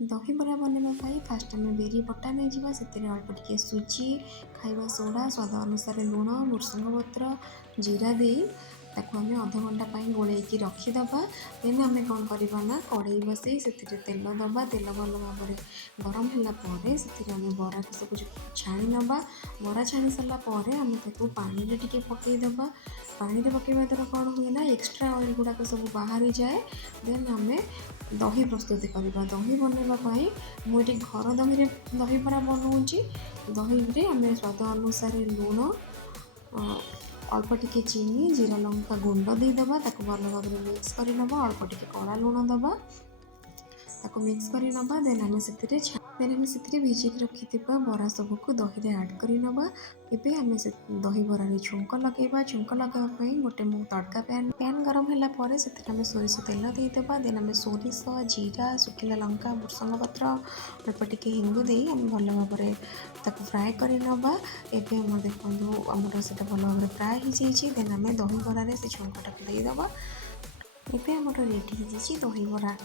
दहीबरा बनवाई फास्ट आम बिरी बटा नहीं जावा से अल्प टिके सुजी खाଇବା सोडा स्वाद अनुसार लुण भृसंग पत्र जीरा दे ताको आम अध घंटा गोलैकी रखीदबा। देन आम कौन करवा ना कड़े बसई से तेल दबा तेल भल भाव गरम होगापर से बरा को सब छाणी नवा। बरा छाणी सारापर आम पानी टे पकईदबा। पानी पकड़ा द्वारा कौन हुए ना एक्सट्रा ऑयल गुड़ाक सब बाहरी जाए। देन आम दही प्रस्तुत करवा। दही बनवाई मुझे घर दही दहीबरा बनाऊँगी। दही आम स्वाद अनुसार लुण अल्प टिके चीनी जीरा लंका गुंड देदेबा ताको भल भाव मिक्स कर नवा। अल्प टिके कड़ा लुण दबा ताको मिक्स कर नवा। देन आम से भिजिक रखि बरा सबको दही में आड कर नवा। एबे आम से दही बरार छुंक लगेगा। छुंक लगाई गोटे तड़का पैन गरम होगापर से सोरिष तेल देदेबा। देन आम सोरिष जीरा सुखिला लंका भृसंग पत्र अल्प टिके हिंगु दे आम भल भाव फ्राए कर नवा। एबे आम देखो आमर से भल भाव फ्राए हो जाइए। देन आम दही बरार से छुंकटा देदेबा। एबे आमर रेडी हो दहीबरा।